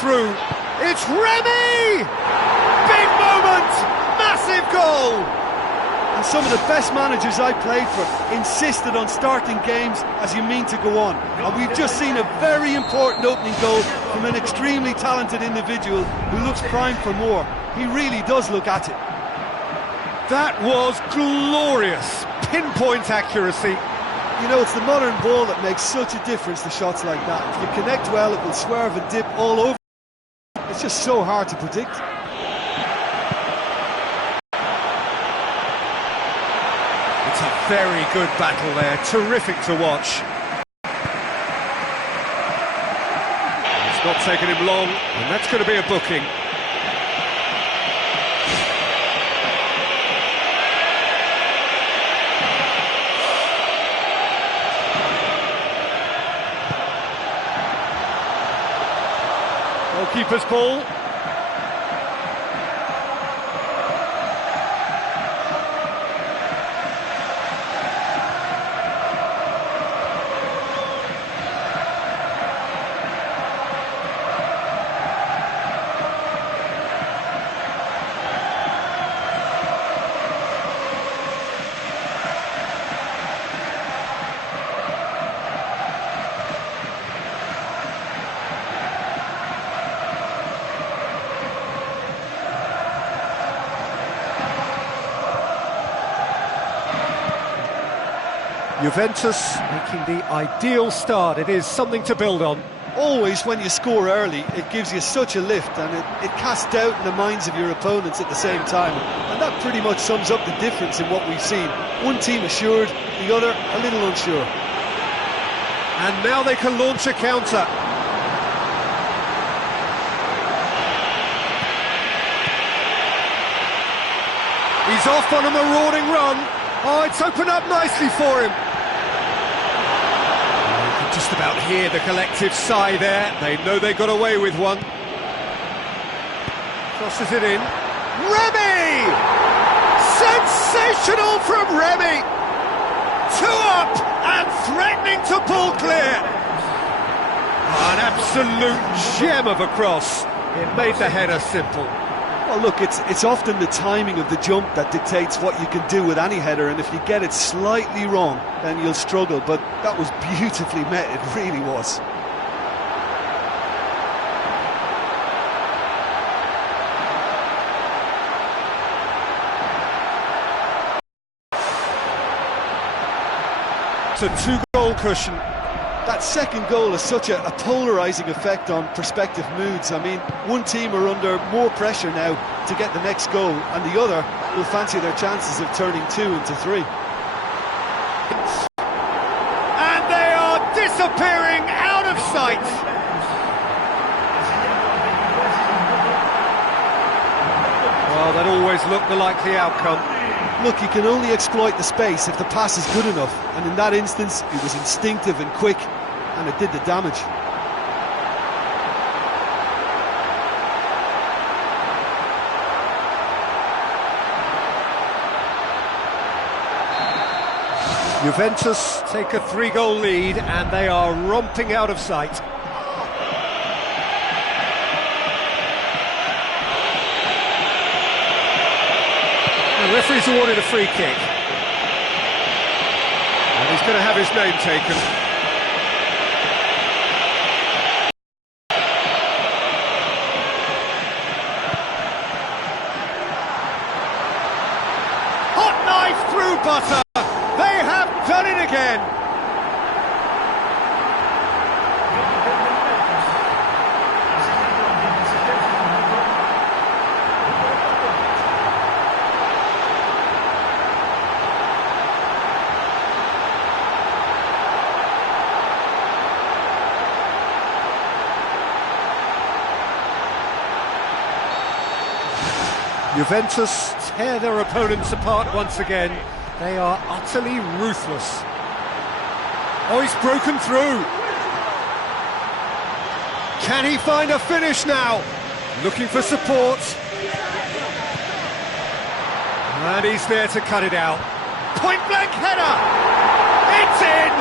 through. It's Remy! Big moment! Massive goal! And some of the best managers I played for insisted on starting games as you mean to go on. And we've just seen a very important opening goal from an extremely talented individual who looks primed for more. He really does look at it. That was glorious. Pinpoint accuracy. You know, it's the modern ball that makes such a difference to shots like that. If you connect well, it will swerve and dip all over. It's just so hard to predict. It's a very good battle there, terrific to watch. It's not taken him long, and that's going to be a booking. Goalkeeper's ball. Juventus making the ideal start. It is something to build on. Always when you score early, it gives you such a lift, and it casts doubt in the minds of your opponents at the same time. And that pretty much sums up the difference in what we've seen. One team assured, the other a little unsure. And now they can launch a counter. He's off on a marauding run. Oh, it's opened up nicely for him. Just about hear the collective sigh there. They know they got away with one. Crosses it in. Remy! Sensational from Remy! 2 up and threatening to pull clear. An absolute gem of a cross. It made the header simple. Well, look, it's often the timing of the jump that dictates what you can do with any header, and if you get it slightly wrong, then you'll struggle, but that was beautifully met, it really was. It's a 2-goal cushion. That second goal has such a polarising effect on prospective moods. I mean, one team are under more pressure now to get the next goal, and the other will fancy their chances of turning 2 into 3. And they are disappearing out of sight. Well, that always looked the likely outcome. Look, you can only exploit the space if the pass is good enough, and in that instance it was instinctive and quick, and it did the damage. Juventus take a 3-goal lead, and they are romping out of sight. The referee's awarded a free kick. And he's going to have his name taken. Hot knife through butter. They have done it again. Juventus tear their opponents apart once again. They are utterly ruthless. Oh, he's broken through. Can he find a finish now? Looking for support. And he's there to cut it out. Point-blank header! It's in!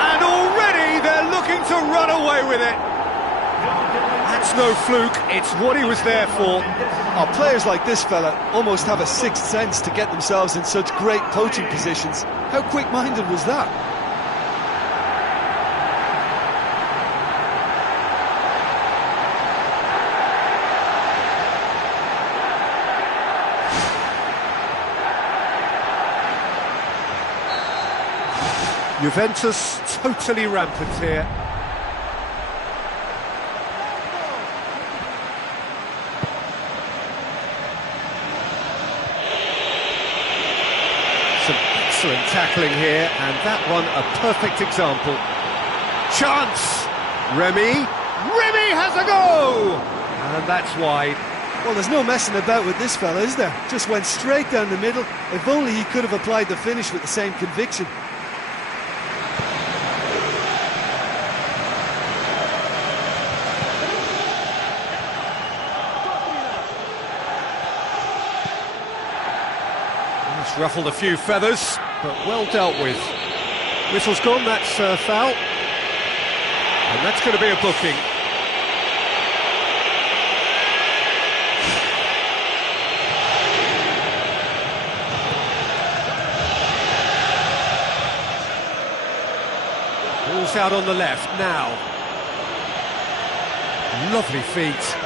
And already they're looking to run away with it. That's no fluke, it's what he was there for. Oh, players like this fella almost have a sixth sense to get themselves in such great poaching positions. How quick-minded was that? Juventus totally rampant here. Some excellent tackling here, and that one a perfect example. Chance! Remy has a go! And that's wide. Well, there's no messing about with this fella, is there? Just went straight down the middle. If only he could have applied the finish with the same conviction. It's ruffled a few feathers, but well dealt with. Whistle's gone, that's a foul. And that's going to be a booking. Ball's out on the left now. Lovely feet.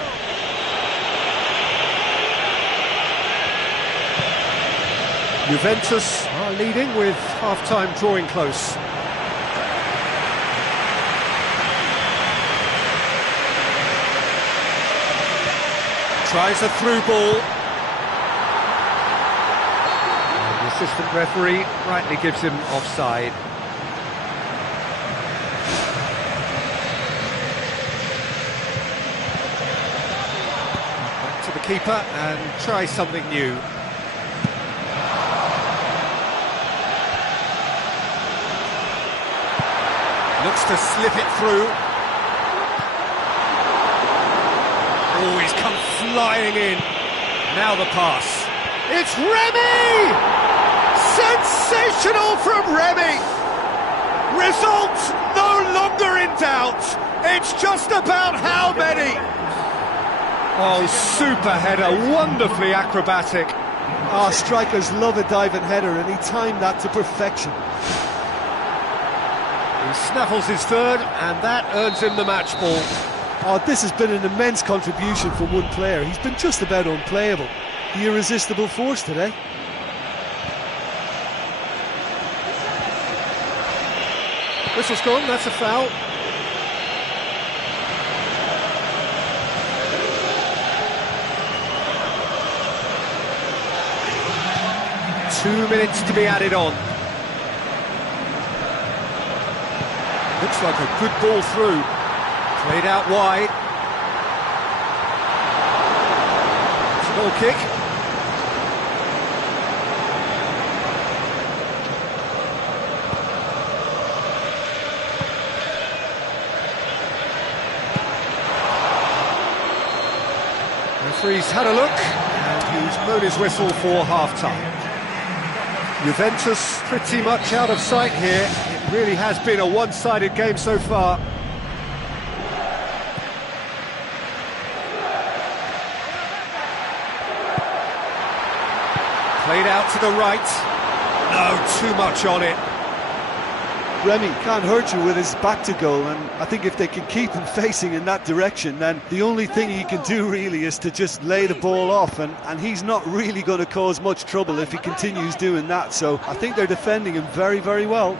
Juventus are leading with half-time drawing close. Tries a through ball. And the assistant referee rightly gives him offside. Back to the keeper and try something new. Looks to slip it through. Oh, he's come flying in. Now the pass. It's Remy! Sensational from Remy! Result no longer in doubt. It's just about how many. Oh, super header, wonderfully acrobatic. Ah, strikers love a diving header, and he timed that to perfection. He snaffles his third, and that earns him the match ball. Oh, this has been an immense contribution from one player. He's been just about unplayable. The irresistible force today. Whistle's gone, that's a foul. Two minutes to be added on. Looks like a good ball through. Played out wide. It's a goal kick. Referee's had a look, and he's blown his whistle for half-time. Juventus pretty much out of sight here. It really has been a one-sided game so far. Played out to the right. No, too much on it. Remy can't hurt you with his back to goal, and I think if they can keep him facing in that direction, then the only thing he can do really is to just lay the ball off, and he's not really going to cause much trouble if he continues doing that, so I think they're defending him very, very well.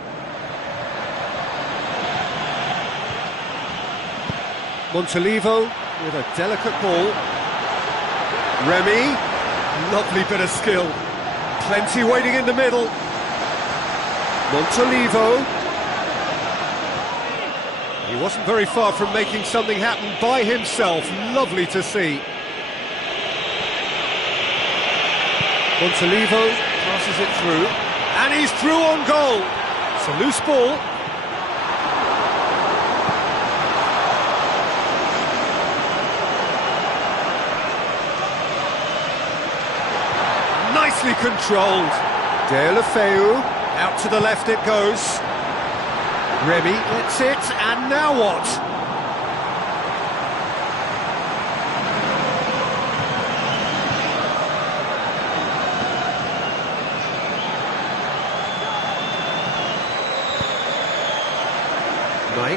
Montolivo with a delicate ball. Remy, lovely bit of skill. Plenty waiting in the middle. Montolivo. He wasn't very far from making something happen by himself. Lovely to see. Montolivo passes it through. And he's through on goal. It's a loose ball. Nicely controlled. Deulofeu, out to the left it goes. Remy gets it, and now what?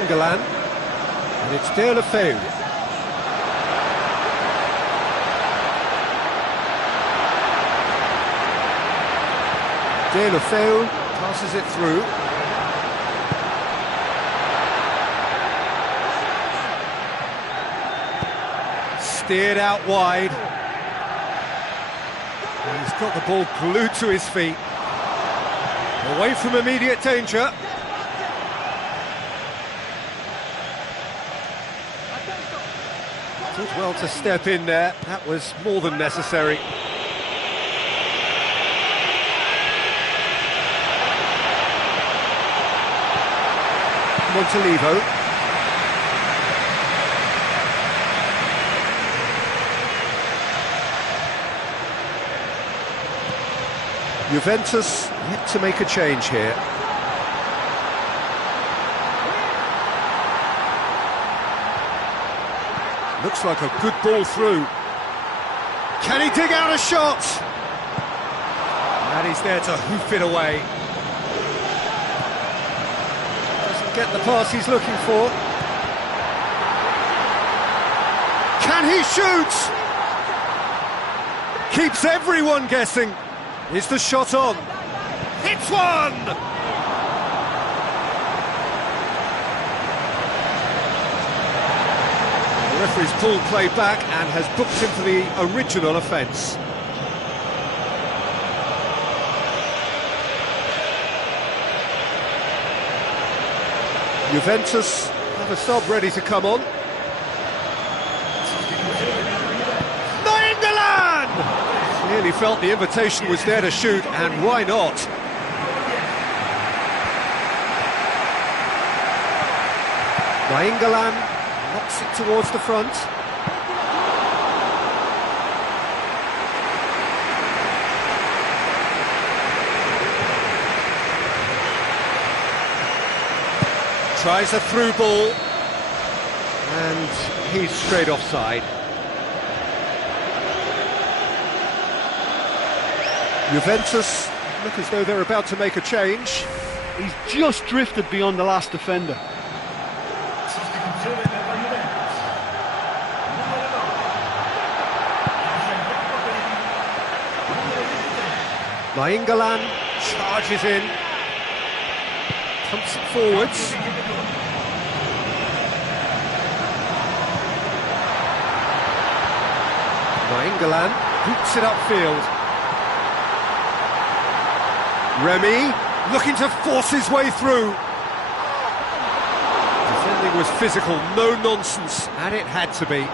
Nainggolan, and it's Deulofeu. Deulofeu passes it through. Steered out wide. And he's got the ball glued to his feet. Away from immediate danger. Did well to step in there. That was more than necessary. Montolivo. Juventus yet to make a change here. Looks like a good ball through. Can he dig out a shot? And he's there to hoof it away. Doesn't get the pass he's looking for. Can he shoot? Keeps everyone guessing. Is the shot on? Hits one! The referee's pulled play back and has booked him for the original offence. Juventus have a sub ready to come on. Clearly felt the invitation was there to shoot, and why not? Nainggolan knocks it towards the front. Tries a through ball, and he's straight offside. Juventus look as though they're about to make a change. He's just drifted beyond the last defender. Nainggolan charges in, pumps it forwards. Nainggolan hoops it upfield. Remy looking to force his way through. Defending was physical, no nonsense, and it had to be.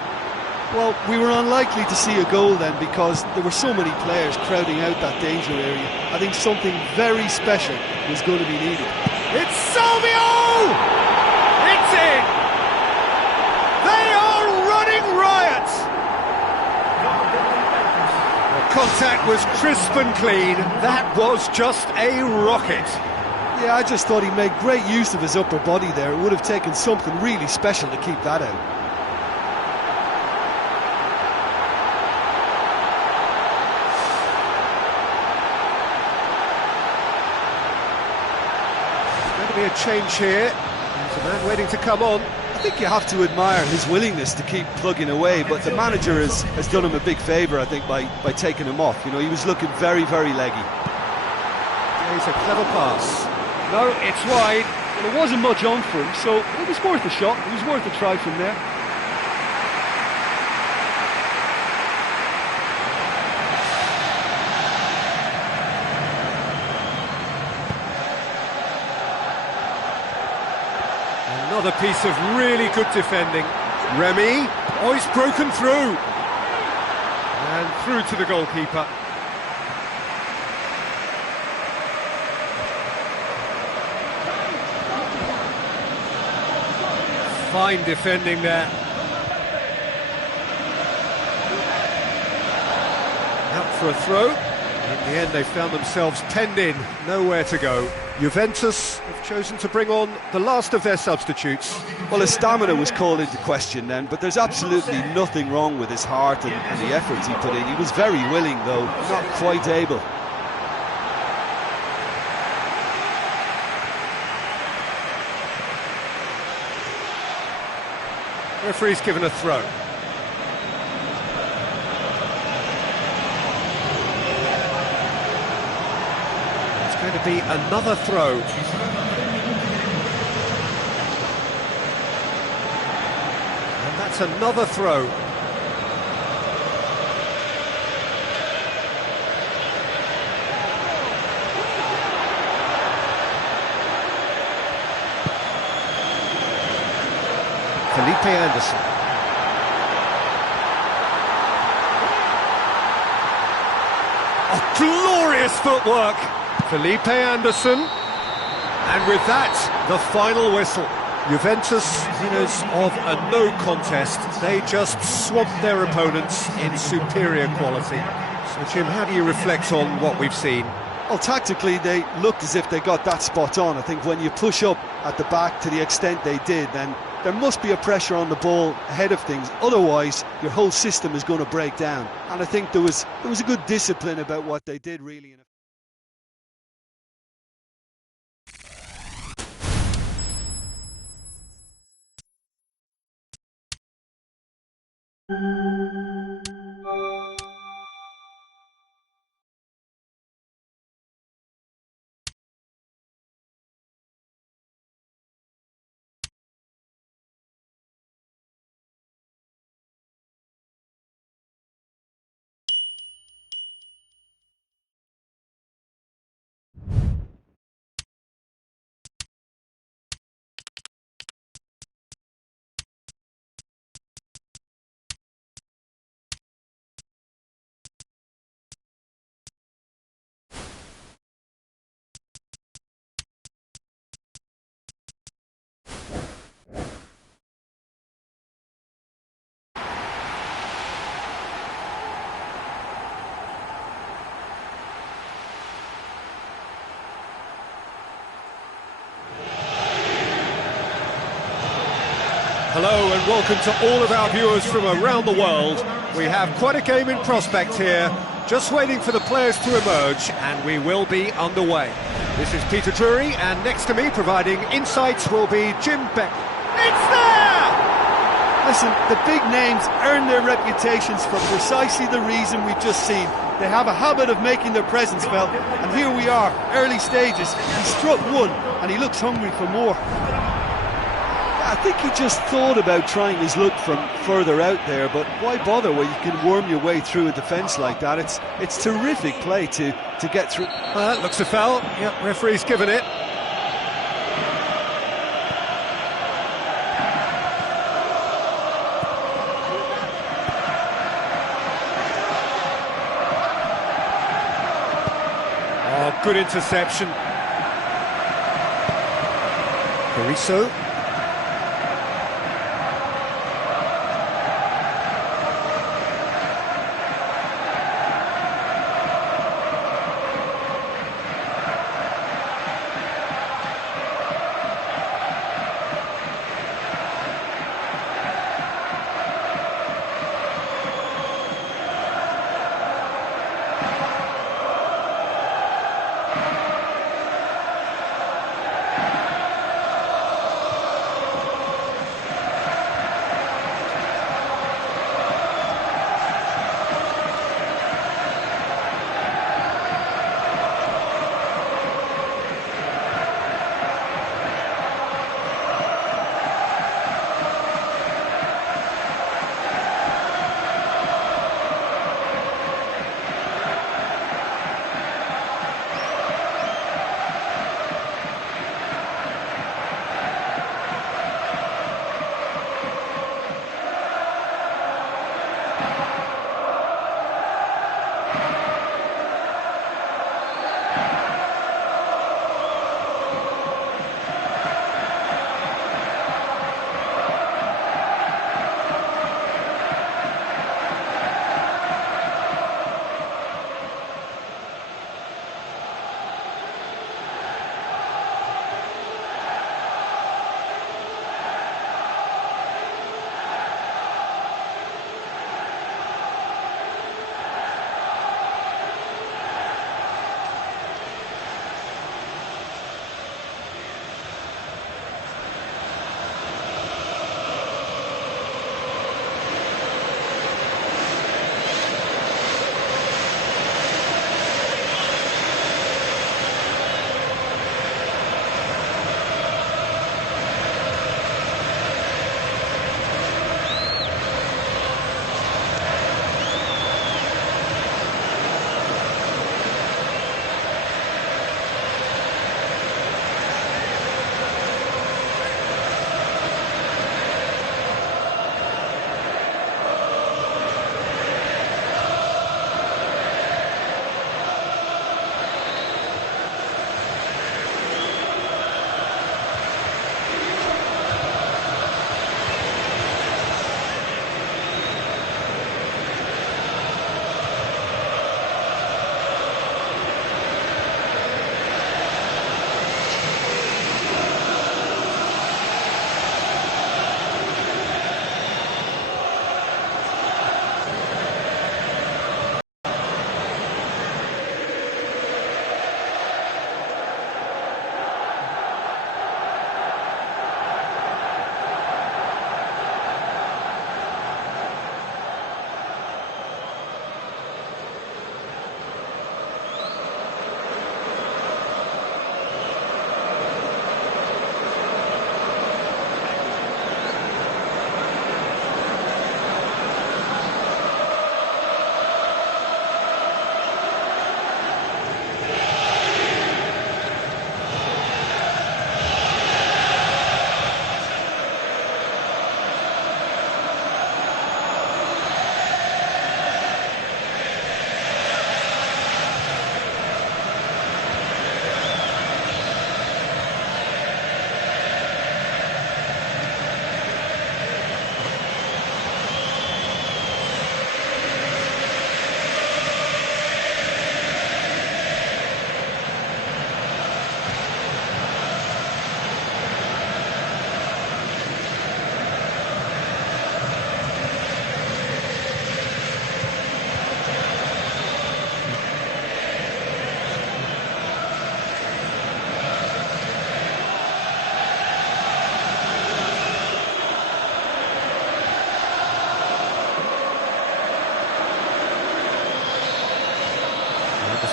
Well, we were unlikely to see a goal then because there were so many players crowding out that danger area. I think something very special was going to be needed. It's Salvio! It's in! They are running riot! Contact was crisp and clean. That was just a rocket. Yeah, I just thought he made great use of his upper body there. It would have taken something really special to keep that out. There's going to be a change here. There's a man waiting to come on. I think you have to admire his willingness to keep plugging away, but the manager has done him a big favour, I think, by taking him off. You know, he was looking very, very leggy. He's a clever pass. No, it's wide. Well, there wasn't much on for him, so it was worth a shot. It was worth a try from there. Another piece of really good defending. Remy, oh, he's broken through. And through to the goalkeeper. Fine defending there. Out for a throw. In the end, they found themselves penned in, nowhere to go. Juventus have chosen to bring on the last of their substitutes. Well, his stamina was called into question then, but there's absolutely nothing wrong with his heart and the efforts he put in. He was very willing, though, not quite able. Referee's given a throw. It's going to be another throw. And that's another throw. Felipe Anderson. Oh, glorious footwork! Felipe Anderson. And with that, the final whistle. Juventus, winners of a no contest. They just swamped their opponents in superior quality. So, Jim, how do you reflect on what we've seen? Well, tactically, they looked as if they got that spot on. I think when you push up at the back to the extent they did, then there must be a pressure on the ball ahead of things. Otherwise, your whole system is going to break down. And I think there was a good discipline about what they did, really. Hello and welcome to all of our viewers from around the world. We have quite a game in prospect here, just waiting for the players to emerge, and we will be underway. This is Peter Drury, and next to me providing insights will be Jim Beck. It's there! Listen, the big names earn their reputations for precisely the reason we've just seen. They have a habit of making their presence felt, and here we are, early stages. He struck one, and he looks hungry for more. I think he just thought about trying his luck from further out there, but why bother when you can worm your way through a defence like that? It's terrific play to get through. That looks a foul. Yep, referee's given it. Oh, good interception. Carrizo.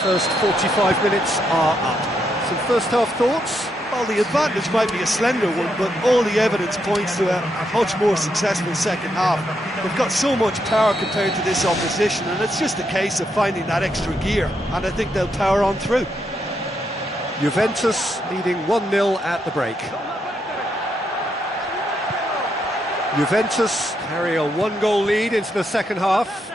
First 45 minutes are up. Some first half thoughts? Well, the advantage might be a slender one, but all the evidence points to a much more successful second half. They've got so much power compared to this opposition, and it's just a case of finding that extra gear, and I think they'll power on through. Juventus leading 1-0 at the break. Juventus carry a one-goal lead into the second half.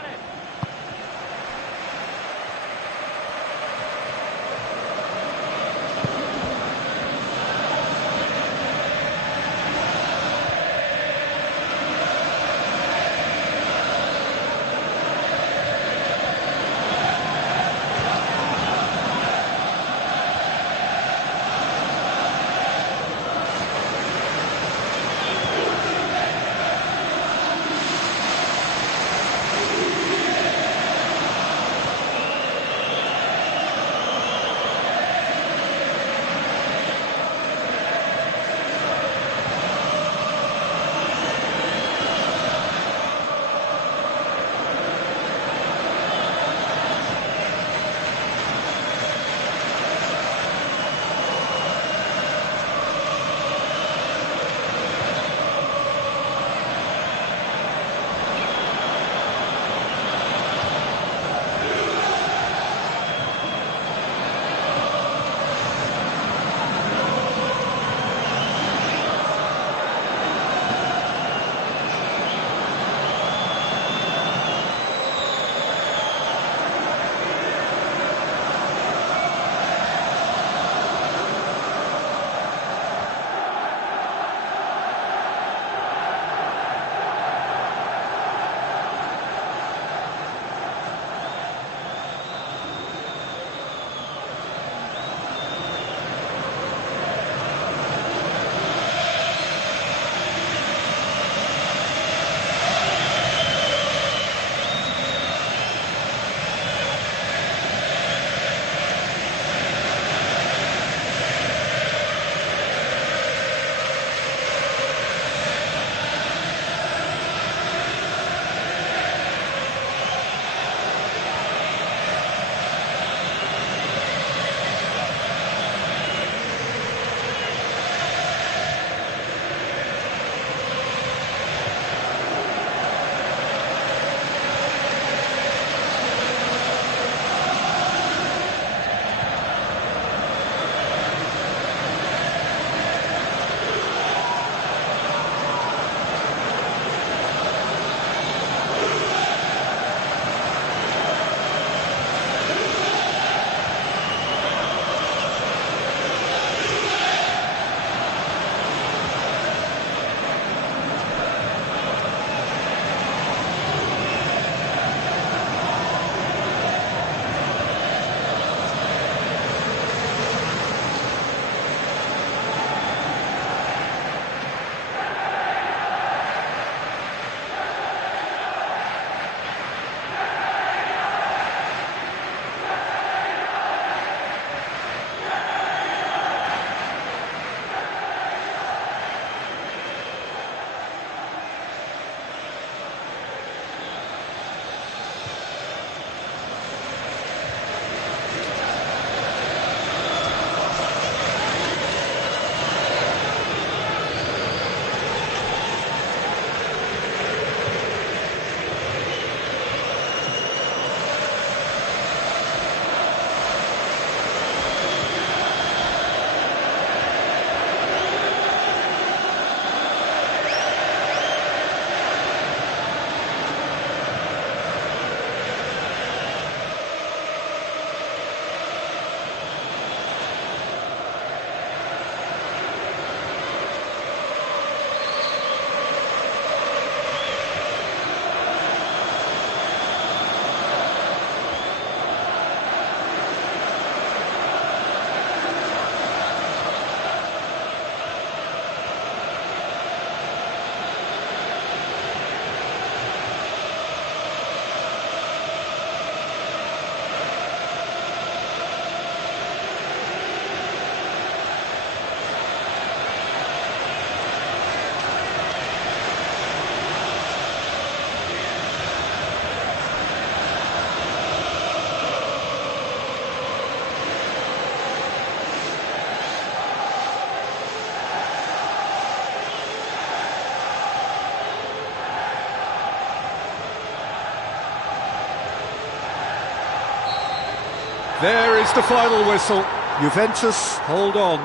There is the final whistle. Juventus hold on.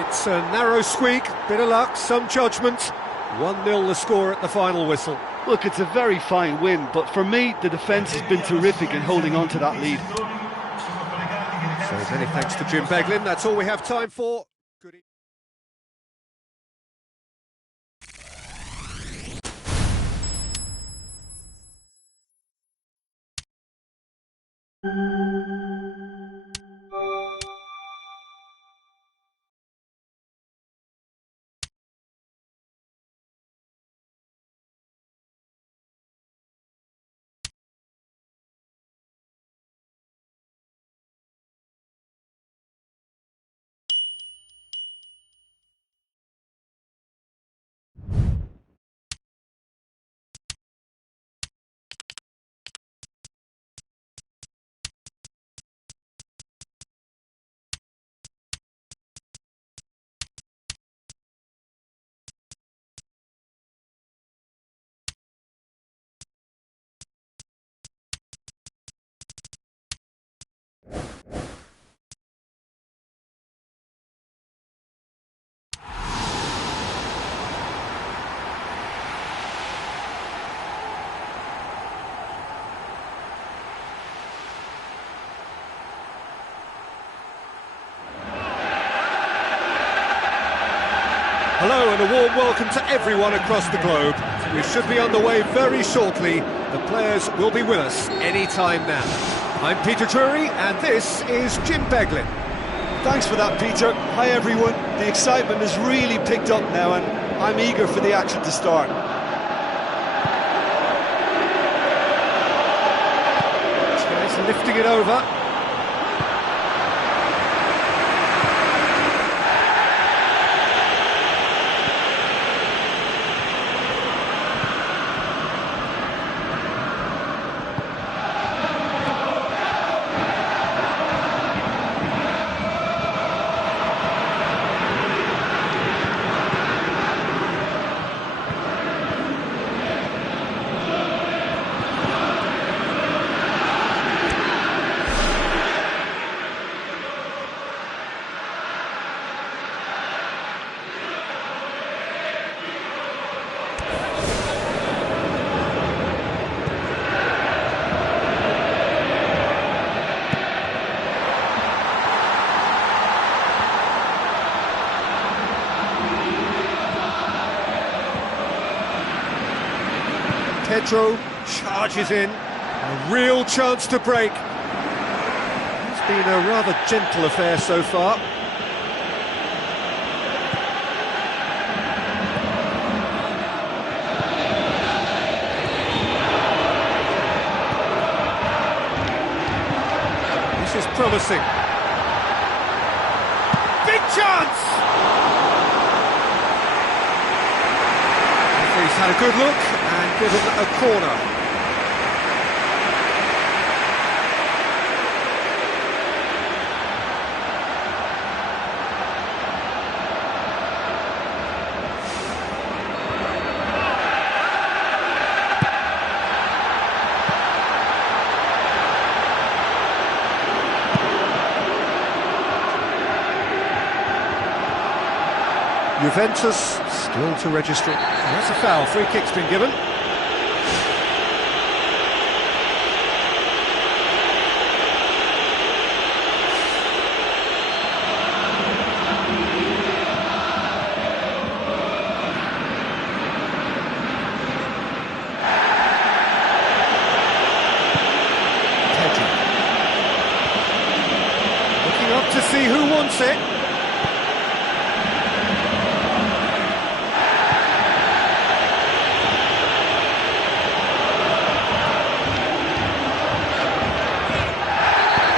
It's a narrow squeak, bit of luck, some judgment. 1-0 the score at the final whistle. Look, it's a very fine win, but for me, the defence has been terrific in holding on to that lead. So many thanks to Jim Beglin. That's all we have time for. Good evening. Hello and a warm welcome to everyone across the globe. We should be underway very shortly. The players will be with us any time now. I'm Peter Drury and this is Jim Beglin. Thanks for that, Peter. Hi everyone. The excitement has really picked up now and I'm eager for the action to start. He's lifting it over. Pedro charges in, a real chance to break. It's been a rather gentle affair so far. This is promising. Big chance! He's had a good look and given a corner. Juventus still to register. That's a foul. Free kick's been given. Pedro. Looking up to see who wants it.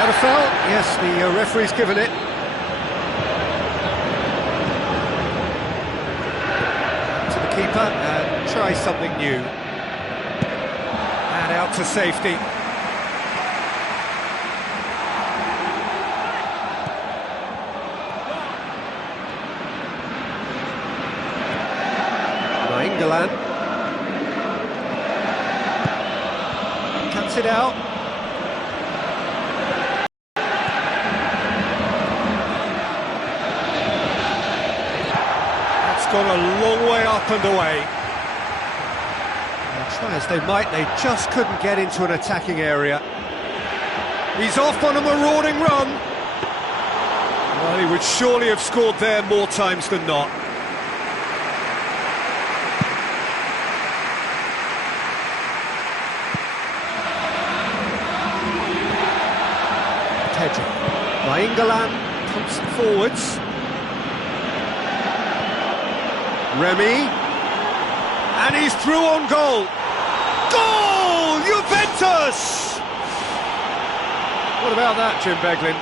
A foul? Yes, the referee's given it. To the keeper and try something new. And out to safety. England cuts it out. gone a long way up and away. Try as they might, they just couldn't get into an attacking area. He's off on a marauding run. Well, he would surely have scored there more times than not. Pedro. Nainggolan pumps it forwards. Remy. And he's through on goal. Goal! Juventus! What about that, Jim Beglin?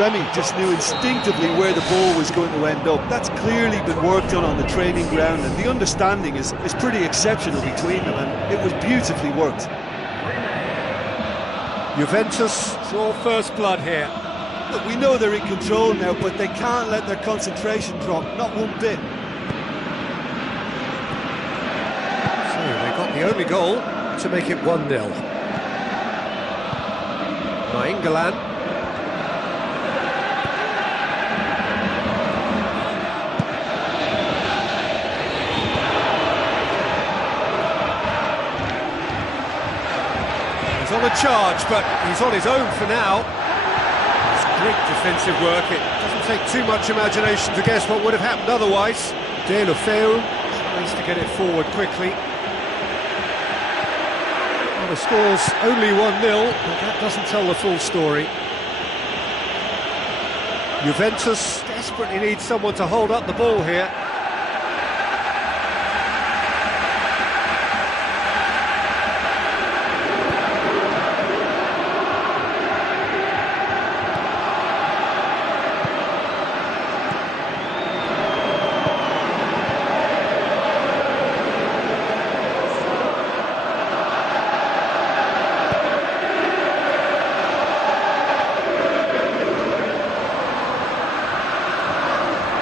Remy just knew instinctively where the ball was going to end up. That's clearly been worked on the training ground, and the understanding is pretty exceptional between them, and it was beautifully worked. Juventus draw first blood here. Look, we know they're in control now, but they can't let their concentration drop, not one bit. So they got the only goal to make it 1-0. Nainggolan. He's on a charge, but he's on his own for now. It's great defensive work. It doesn't take too much imagination to guess what would have happened otherwise. Deulofeu tries to get it forward quickly. Well, the score's only 1-0, but that doesn't tell the full story. Juventus desperately needs someone to hold up the ball here.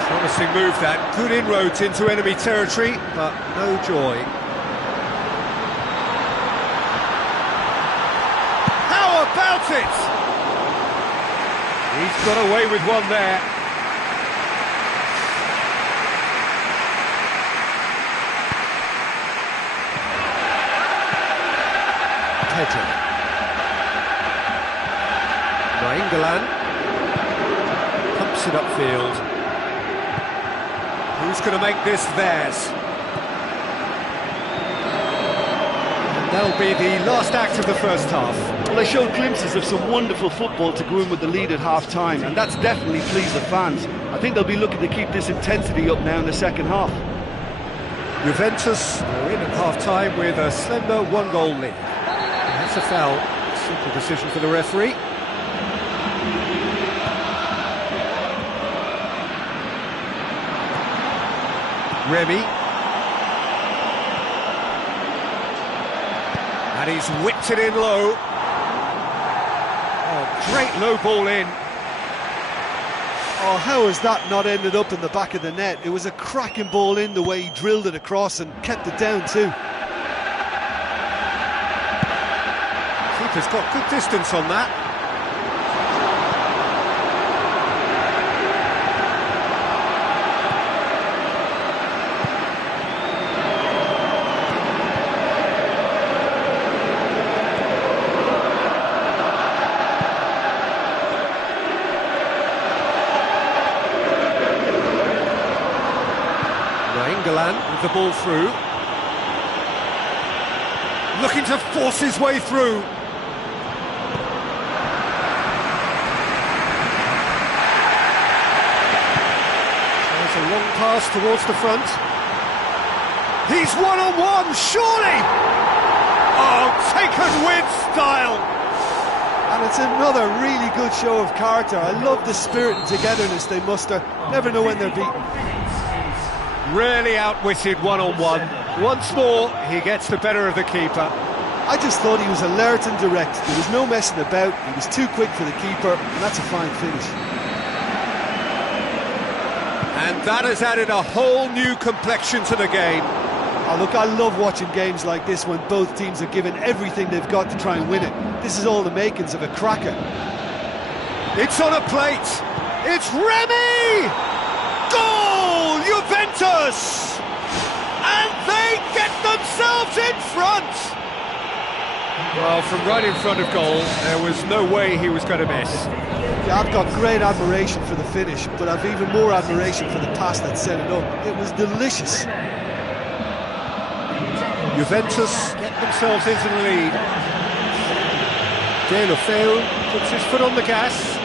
Promising move that, good inroads into enemy territory, but no joy. How about it? He's got away with one there. Pedro. Nainggolan pumps it upfield. Who's going to make this theirs? And that'll be the last act of the first half. Well, they showed glimpses of some wonderful football to go in with the lead at half-time, and that's definitely pleased the fans. I think they'll be looking to keep this intensity up now in the second half. Juventus are in at half-time with a slender one-goal lead. That's a foul. Simple decision for the referee. Remy. And he's whipped it in low. Oh, great low ball in. Oh, how has that not ended up in the back of the net? It was a cracking ball in the way he drilled it across and kept it down too. Keeper's got good distance on that. Nainggolan with the ball through. Looking to force his way through. There's a long pass towards the front. He's one-on-one, surely! Oh, taken with style! And it's another really good show of character. I love the spirit and togetherness they muster. Never know when they're beaten. Really outwitted one-on-one. Once more, he gets the better of the keeper. I just thought he was alert and direct. There was no messing about. He was too quick for the keeper, and that's a fine finish. And that has added a whole new complexion to the game. Oh, look, I love watching games like this when both teams are given everything they've got to try and win it. This is all the makings of a cracker. It's on a plate. It's Remy! Goal! Juventus! Juventus! And they get themselves in front! Well, from right in front of goal, there was no way he was going to miss. Yeah, I've got great admiration for the finish, but I've even more admiration for the pass that set it up. It was delicious. Juventus get themselves into the lead. De La Feu puts his foot on the gas.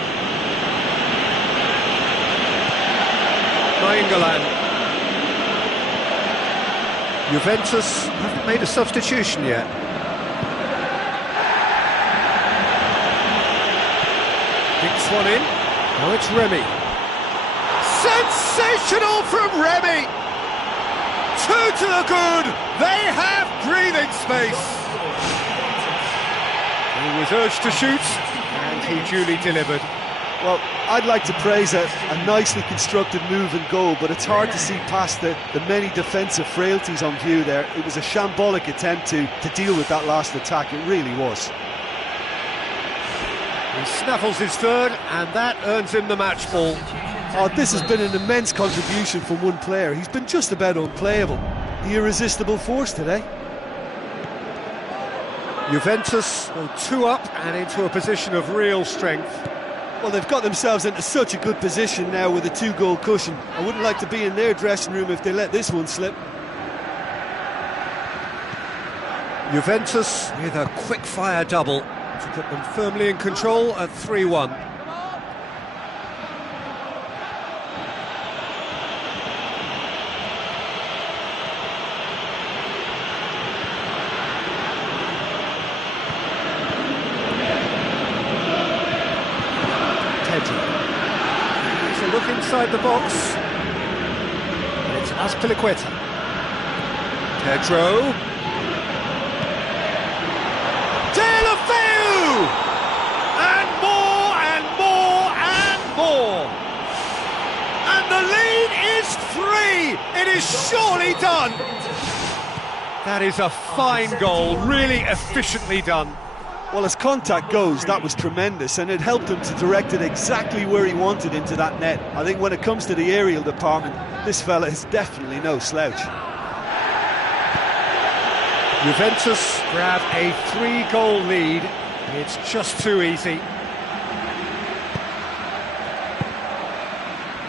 Nainggolan. Juventus haven't made a substitution yet. Picks one in. Now it's Remy. Sensational from Remy! Two to the good. They have breathing space. He was urged to shoot, and he duly delivered. Well, I'd like to praise a nicely constructed move and goal, but it's hard to see past the many defensive frailties on view there. It was a shambolic attempt to deal with that last attack, it really was. He snaffles his third, and that earns him the match ball. Oh, this has been an immense contribution from one player. He's been just about unplayable. The irresistible force today. Juventus go 2 up and into a position of real strength. Well, they've got themselves into such a good position now with a 2-goal cushion. I wouldn't like to be in their dressing room if they let this one slip. Juventus with a quick-fire double to put them firmly in control at 3-1. It's a look inside the box. And it's Azpilicueta. Pedro. De La Feu! And more and more and more. And the lead is 3. It is surely done. That is a fine goal, really efficiently done. Well, as contact goes, that was tremendous, and it helped him to direct it exactly where he wanted into that net. I think when it comes to the aerial department, this fella is definitely no slouch. Juventus grab a 3-goal lead. It's just too easy.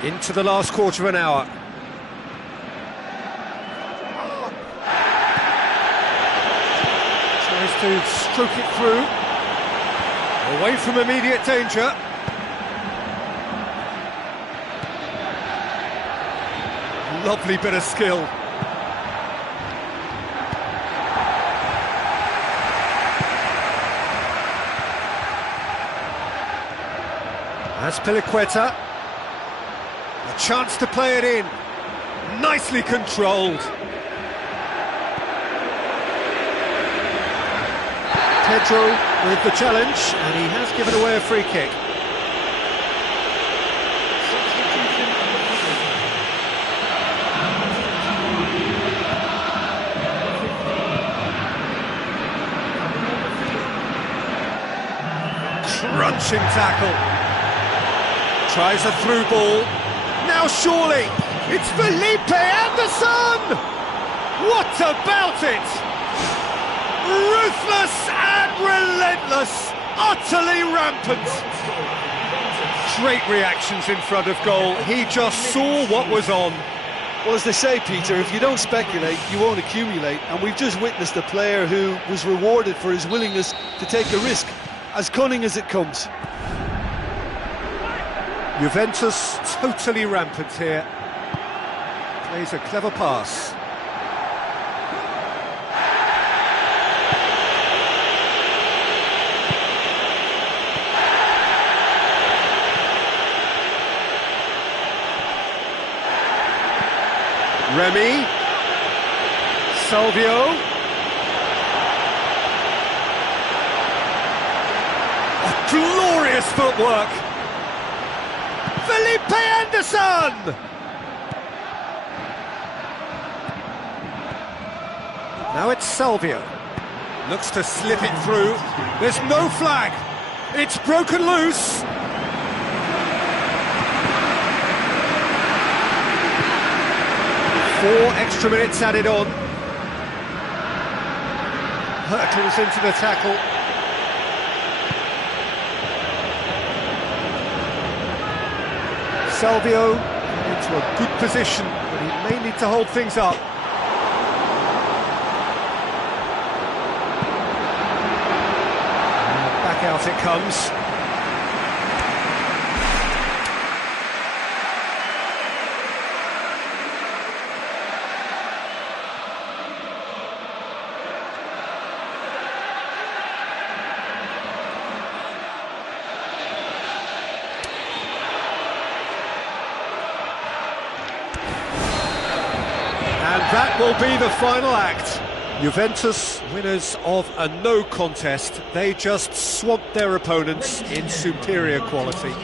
Into the last quarter of an hour. Tries to stroke it through. Away from immediate danger. Lovely bit of skill. Azpilicueta. A chance to play it in. Nicely controlled. Pedro with the challenge, and he has given away a free kick. Crunching tackle. Tries a through ball. Now surely, it's Felipe Anderson! What about it? Ruthless and relentless, utterly rampant. Great reactions in front of goal. He just saw what was on. Well, as they say, Peter, if you don't speculate, you won't accumulate. And we've just witnessed a player who was rewarded for his willingness to take a risk, as cunning as it comes. Juventus totally rampant here. Plays a clever pass. Remy. Salvio. Oh, glorious footwork. Felipe Anderson! Now it's Salvio. Looks to slip it through. There's no flag. It's broken loose. 4 extra minutes added on. Hurtles into the tackle. Salvio into a good position, but he may need to hold things up. Back out it comes. And that will be the final act. Juventus, winners of a no contest. They just swamped their opponents in superior quality.